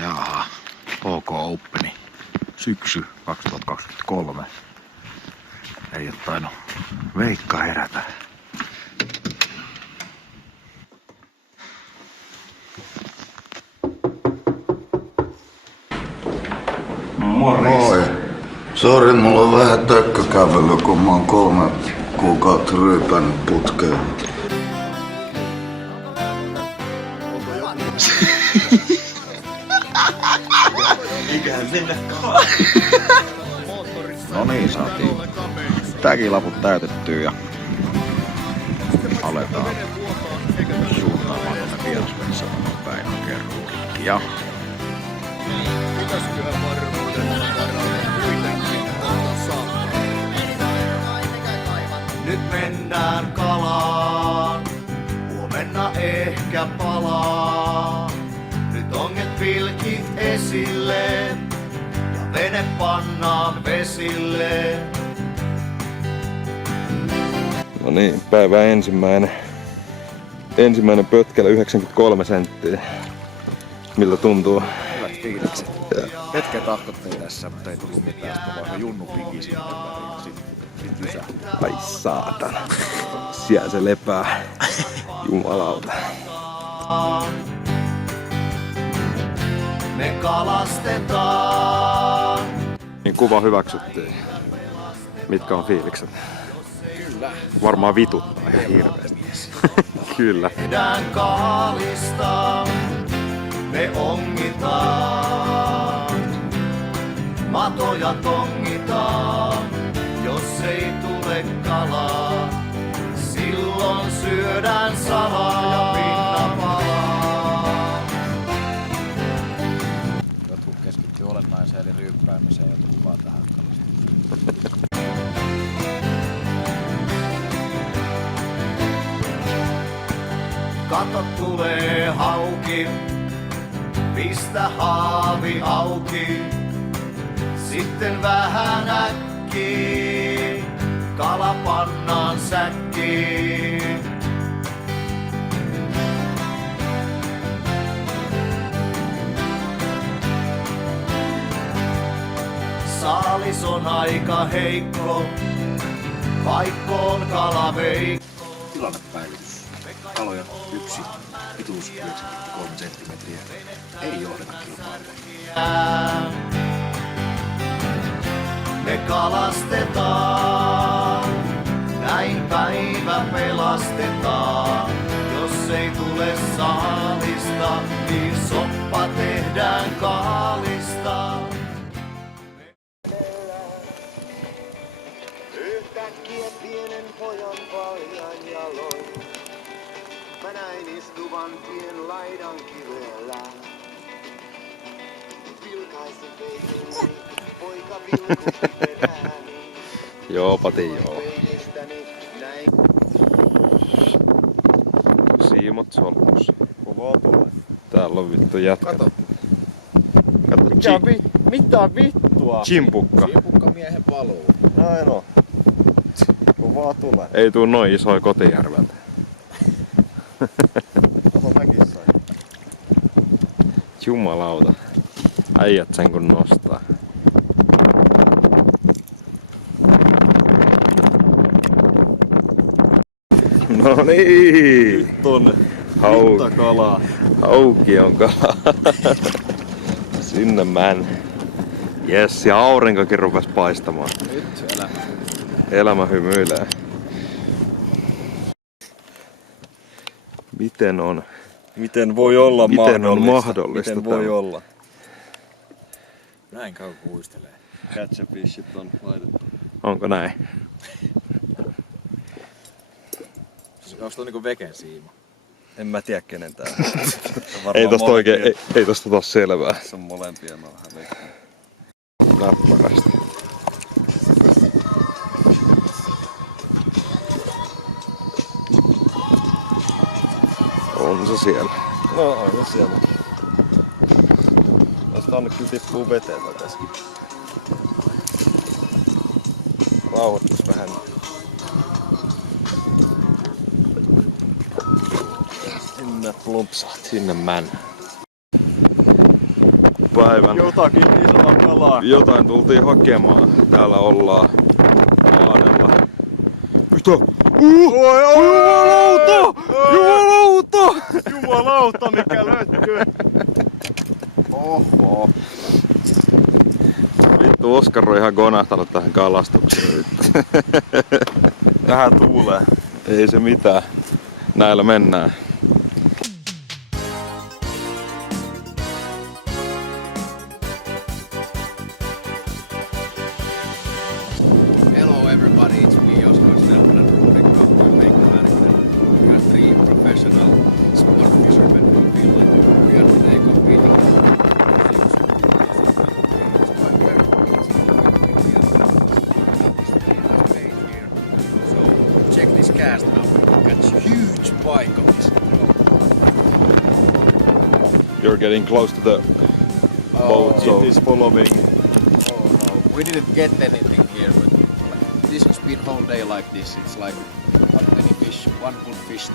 Jaha, OK Openi syksy 2023. Ei oo tainnut Veikka herätä. Moi. Sori, mulla on vähän tökkökävely, kun mä oon 3 kuukautta ryypännyt putkeen. Eiköhän mennä No niin, saatiin täkilaput täytettyä ja aletaan suuntaamaan tuonne vierasmetsään päin hakemaan ruukia. Nyt mennään kalaan, huomenna ehkä palaa. Nyt onget pilki esille ja vene pannaan vesille. No niin, päivän ensimmäinen pötkelä 93 senttiä. Miltä tuntuu? Hyvät fiilikset. Hetken tahkottiin tässä, mutta ei tullut mitään. Sitten vaikka Junnu piki sinne väliin. Sitten lisää. Ai saatana. Siellä se lepää. Jumalauta. Me kalastetaan. Niin kuva hyväksyttiin. Mitkä on fiilikset? Kyllä. Varmaan vituttaa ihan hirveästi. Kyllä. Tehdään kaalista, me ongitaan. Matoja tongitaan, jos ei tule kalaa. Silloin syödään salaa ja pinna palaa. Jotkut keskittyy olennaiseen eli ryyppäämiseen ja jotkut vaan tähän kalastukseen. Kato tulee hauki, pistä haavi auki. Sitten vähän äkkiä, kala pannaan säkkiin. Saalis on aika heikko, paikkoon kalaveikko. Tilannepäivitys. Kaloja 1, pituus 93 senttimetriä. Ei johdeta kilpailua. Me kalastetaan, näin päivä pelastetaan. Jos ei tule saalista, niin soppa tehdään kaalista. Yhtäkkiä pienen pojan paljain jaloin. Mä näin istuvan tien laidan kivellä. Vilkaisin peilini, poika vilkutti perääni. Joo, Pati, joo. Siimot solmus. Kovaa tulee. Täällä on vittu jätkä. Kato. Kato, Mitä vittua? chimpukka. Chimpukka miehen paluu. Näin on. Kovaa tulee. Ei tuu noin isoja Kotijärveltä. Kato mäkin sain. Jumalauta. Äijät sen kun nostaa. No niin. Nyt on kalaa. Hauki on kala. Sinne män. Jes, ja aurinkokin rupes paistamaan. Nyt elämä. Elämä hymyilee. Miten on? Miten voi olla Miten on mahdollista Miten voi tämä? olla? Näin kauan kuistelee. Catch and fishit on laitettu. Onko näin? Onks tuo niinku veken siima? En mä tiedä kenen tää. Ei tosta oikein, ei tosta tos selvää. Se on molempia, mä vähän veikkaan. Näppärästi. On se siellä. No on se siellä. Tästä on kyllä tippuu veteen takaisin. Rauhoittus vähän. Sinne plumpsaat, sinne män. päivän. Jotakin isoa kalaa. Jotain tultiin hakemaan. Täällä ollaan Lahdella. Mitä? Jumalauta! Jumalauta! Jumalauta, mikä lötkö! Oho. Vittu, Oskar on ihan konahtanut tähän kalastukseen. Tähän tuulee. Ei se mitään. Näillä mennään. Hello everybody, it's me Oskar Snellman Ruurik from Veikkamäärinen. We are 3 professional sport fishermen from Finland. We are today competing So check this cast now. Catch huge pike on this. You're getting close to the boat, so It is following. Oh no, we didn't get anything here, but this has been whole day like this. It's like not many fish, 1 good fish, 2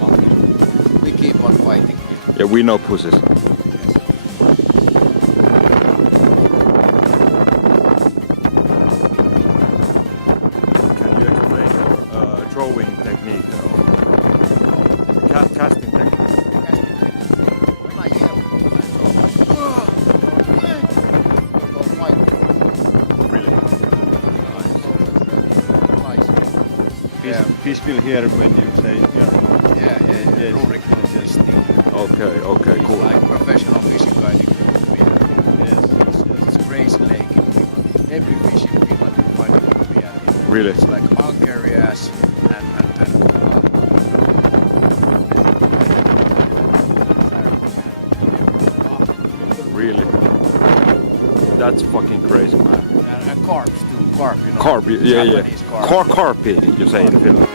monkeys. We keep on fighting here. yeah, we know pussies. Can you explain your drawing technique or casting technique? When I yell, Really? Yeah, Fish will hear when you say yeah. yeah. Yes. Rurik knows this thing. Okay, He's cool. like professional fishing guide in Finland. Yes. It's crazy lake in Finland. Every fish in Finland you find it in the Really? It's like ankerias and Really? That's fucking crazy, man. and carps too. Carp, you know. Carp, yeah. Japanese carp. Carpi, you say in Finland.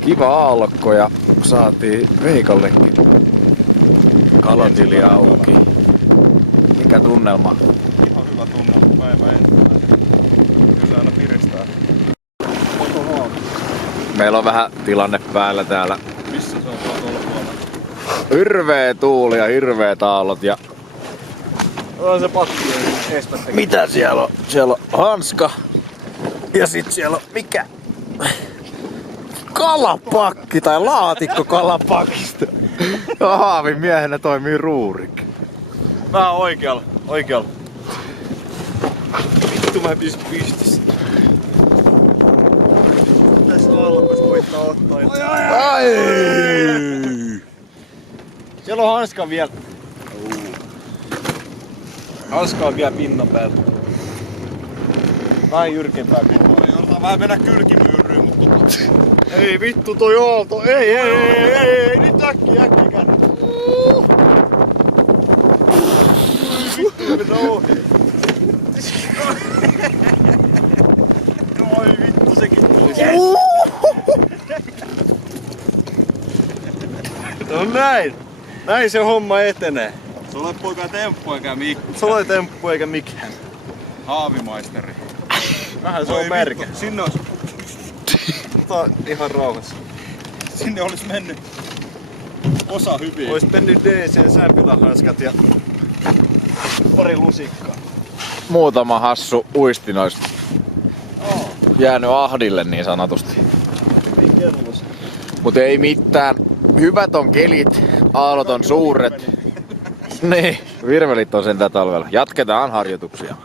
Kiva aallokko ja saatiin Veikollekin kalatili auki. Mikä tunnelma? Ihan hyvä tunnelma. Päivä ensimmäinen. Kyllä aina piristää. Meillä on vähän tilanne päällä täällä. Missä se on tuolla puolella? Hirveä tuuli ja hirveät aallot ja On se pakki Espästä. mitä siellä on? Siellä on hanska ja sit siellä on mikä? Kalapakki tai laatikko kalapakista. Haavin miehenä toimii Ruurik. Vähän oikealla. Oikealla. Vittu mä pystyssä. Tässä aallokas koittaa ottaa jotain. Ai! Siellä on hanska vielä. Hanska on vielä pinnan päällä. Vähän jyrkempää pinnan. Joudutaan vähän mennä kylkimyyryyn, mutta ei vittu toi aalto. Ei, nyt äkkiä käänny. Vittu mennä ohi. Oi vittu sekin tuli. No näin. Näin se homma etenee. Se olet poika temppu eikä mikään. Se oli temppu eikä mikään. Haavimaisteri. Vähän se on märkä. Sinne Ihan rauhassa. sinne olis mennyt Osa hyvin. Ois mennyt DC sämpylähanskat ja pari lusikkaa. Muutama hassu uistin ois jäänyt ahdille niin sanotusti. Mut ei mitään. Hyvät on kelit, aallot on suuret. Niin, virvelit on sentään talvella. Jatketaan harjoituksia.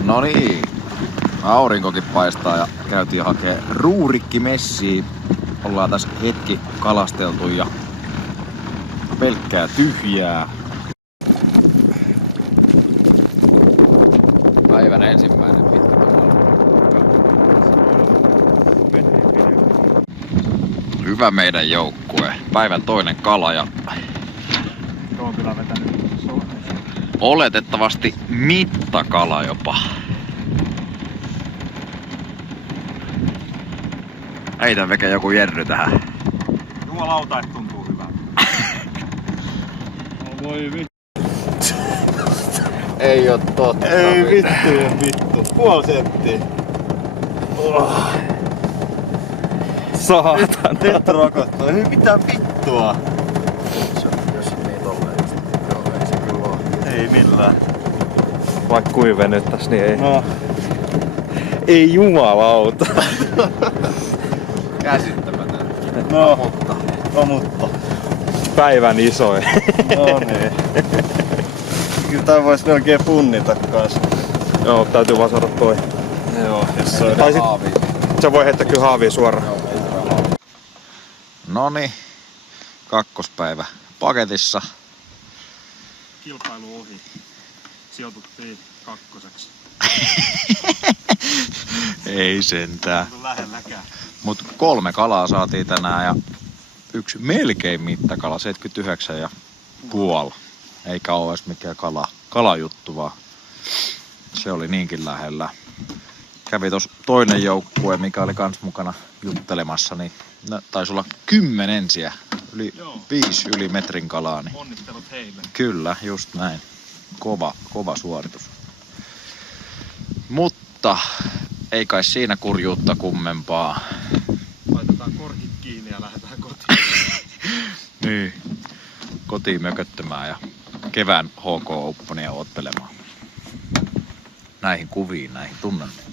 No niin, aurinkokin paistaa ja käytiin hakee ruurikkimessiä. Ollaan tässä hetki kalasteltu ja pelkkää tyhjää. Päivän ensimmäinen pitkä hyvä meidän joukkue. Päivän toinen kala ja oletettavasti mittakala jopa. Heitä Veke joku jerry tähän. Jumalauta, että tuntuu hyvältä. Voi vittu. Ei oo totta. Ei vittu. Puoli senttiä. Saatan. Nyt rokottaa. Ei mitään vittua. Jos on niin tolleen just. Joo, ei se kyllä oo. Ei millään. Vaikka kuivennettais, niin ei. No. Ei jumalauta. Käsittämätön. No, mutta. Päivän isoin. No niin. Kyllä tää vois oikein punnita kans. Joo, täytyy vaan saada toi. Joo, jos se on. Tai sit se voi heittää kyllä haavia suoraan. Noni, kakkospäivä paketissa. Kilpailu ohi. Sijoituttiin kakkoseksi. Ei sentään. Lähelläkään. Mut 3 kalaa saatiin tänään ja yksi melkein mittakala, 79,5. Eikä oo edes mikään kalajuttu vaan. Se oli niinkin lähellä. Kävi tos toinen joukkue, mikä oli kans mukana juttelemassa, niin taisi olla 10 yli 5 yli metrin kalaa. Niin Onnittelut heille. kyllä, just näin. Kova suoritus. Mutta ei kai siinä kurjuutta kummempaa. Laitetaan korkit kiinni ja lähdetään kotiin. Niin. Kotiin mököttämään ja kevään HK Openia ottelemaan. Näihin kuviin, näihin tunnelmiin.